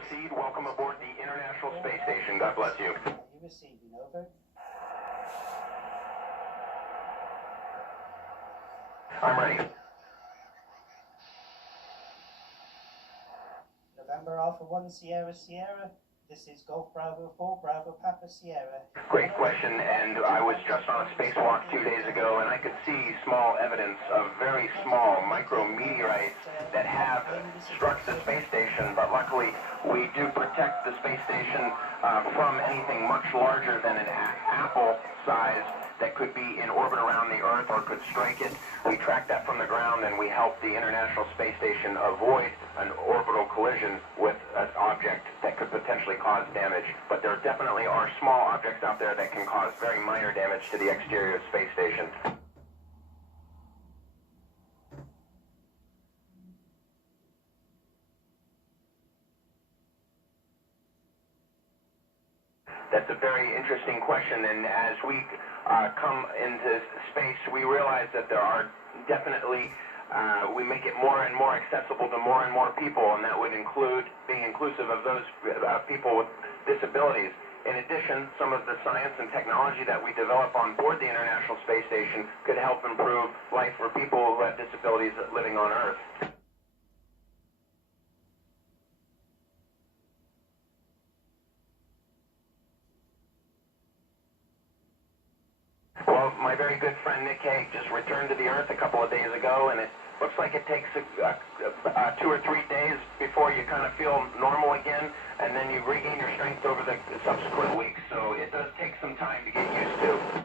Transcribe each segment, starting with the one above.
proceed. Welcome aboard the International Space Station. God bless you. Are you receiving? Over. I'm ready. November Alpha 1 Sierra Sierra. This is Golf Bravo 4 Bravo Papa Sierra. Great question, and I was just on a spacewalk 2 days ago, and I could see small evidence of very small micrometeorites that have struck the space station, but luckily we do protect the space station from anything much larger than an apple size that could be in orbit around the Earth or could strike it. We track that from the ground, and we help the International Space Station avoid an orbital collision with an object that could potentially cause damage. But there definitely are small objects out there that can cause very minor damage to the exterior of the space station. That's a very interesting question, and as we come into space, we realize that there are definitely, we make it more and more accessible to more and more people, and that would include being inclusive of those people with disabilities. In addition, some of the science and technology that we develop on board the International Space Station could help improve life for people who have disabilities living on Earth. Well, my very good friend Nick Hague just returned to the Earth a couple of days ago, and it looks like it takes 2 or 3 days before you kind of feel normal again, and then you regain your strength over the subsequent weeks. So it does take some time to get used to.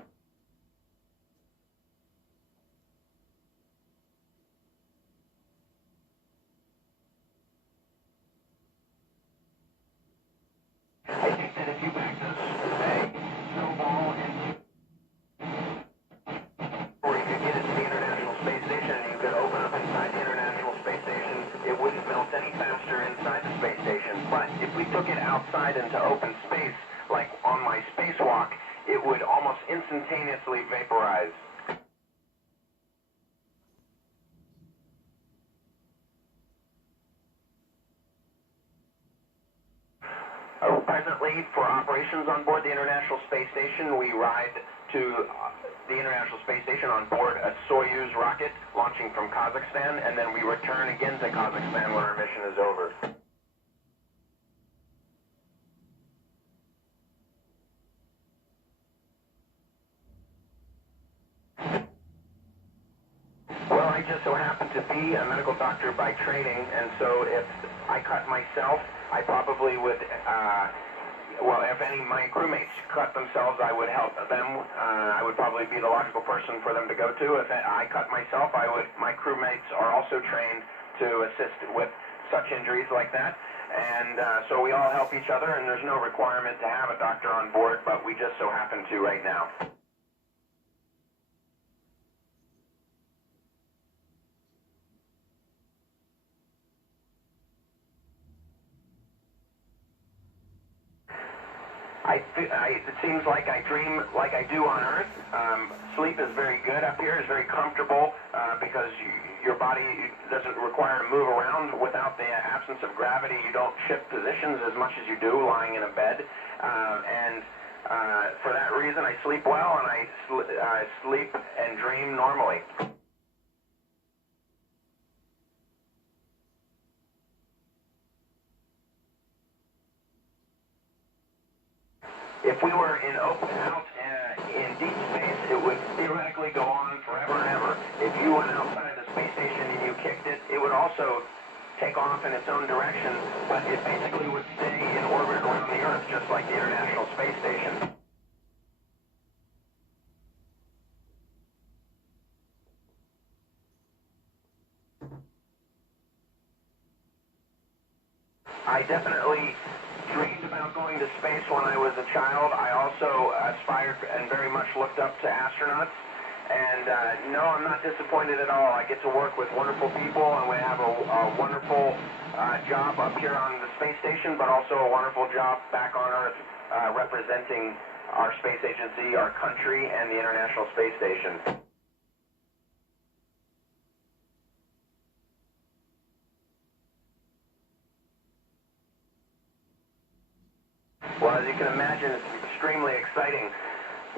I think that if you backed a snowball into any faster inside the space station, but if we took it outside into open space, like on my spacewalk, it would almost instantaneously vaporize. Presently, for operations on board the International Space Station, we ride to the International Space Station on board a Soyuz rocket launching from Kazakhstan, and then we return again to Kazakhstan when our mission is over. Well, I just so happen to be a medical doctor by training, and so if I cut myself, I probably would, well, if any of my crewmates cut themselves, I would help them. I would probably be the logical person for them to go to. If I cut myself, my crewmates are also trained to assist with such injuries like that. And so we all help each other, and there's no requirement to have a doctor on board, but we just so happen to right now. It seems like I dream like I do on Earth. Sleep is very good up here. It's very comfortable because your body doesn't require to move around. Without the absence of gravity, you don't shift positions as much as you do lying in a bed. For that reason, I sleep well, and I sleep and dream normally. If we were in deep space, it would theoretically go on forever and ever. If you went outside the space station and you kicked it, it would also take off in its own direction, but it basically would stay in orbit around the Earth, just like the International Space Station. I definitely dreamed about going to space when I was a child. I also aspired and very much looked up to astronauts. And no, I'm not disappointed at all. I get to work with wonderful people, and we have a wonderful job up here on the space station, but also a wonderful job back on Earth representing our space agency, our country, and the International Space Station. Well, as you can imagine, it's extremely exciting.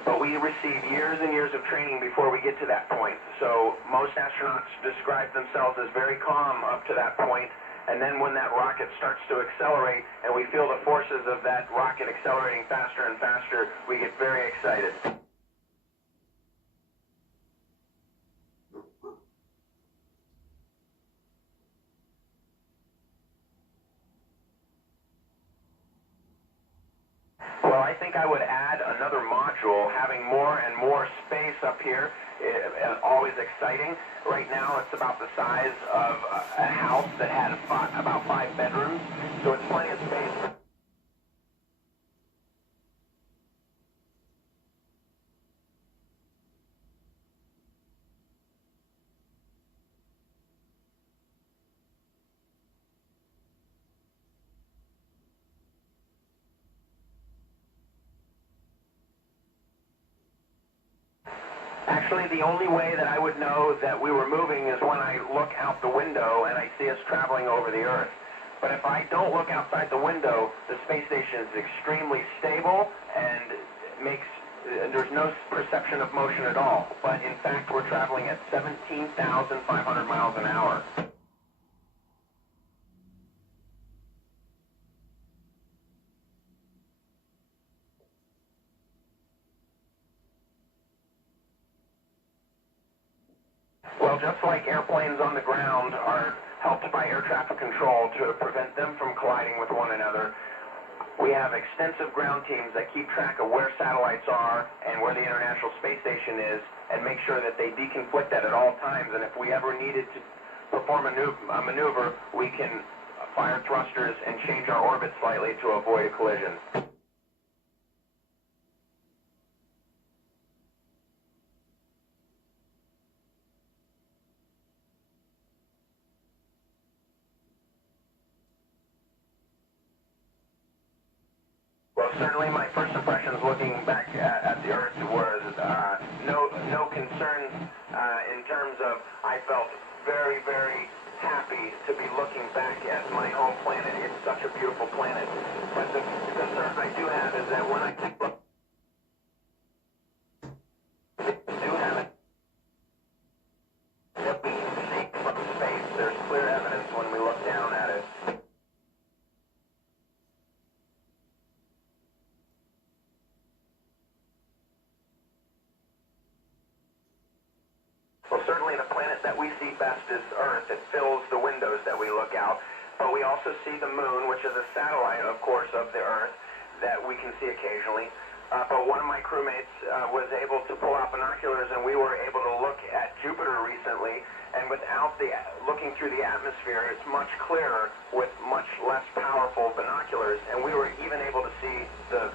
But we receive years and years of training before we get to that point. So most astronauts describe themselves as very calm up to that point. And then when that rocket starts to accelerate and we feel the forces of that rocket accelerating faster and faster, we get very excited. Well, I think I would add another module. Having more and more space up here is always exciting. Right now it's about the size of a house that had about 5 bedrooms, so it's plenty of space. Actually, the only way that I would know that we were moving is when I look out the window and I see us traveling over the Earth. But if I don't look outside the window, the space station is extremely stable and there's no perception of motion at all. But in fact, we're traveling at 17,500 miles an hour. Well, just like airplanes on the ground are helped by air traffic control to prevent them from colliding with one another, we have extensive ground teams that keep track of where satellites are and where the International Space Station is and make sure that they deconflict that at all times. And if we ever needed to perform a maneuver, we can fire thrusters and change our orbit slightly to avoid a collision. Well, certainly my first impressions looking back at the Earth was no concerns in terms of I felt very, very happy to be looking back at my home planet. It's such a beautiful planet. But the concerns I do have is that when I take a look, do have it. What we see from space, there's clear evidence when we look down at it. Well, certainly the planet that we see best is Earth. It fills the windows that we look out. But we also see the moon, which is a satellite, of course, of the Earth that we can see occasionally. But one of my crewmates was able to pull out binoculars, and we were able to look at Jupiter recently. And without looking through the atmosphere, it's much clearer with much less powerful binoculars. And we were even able to see the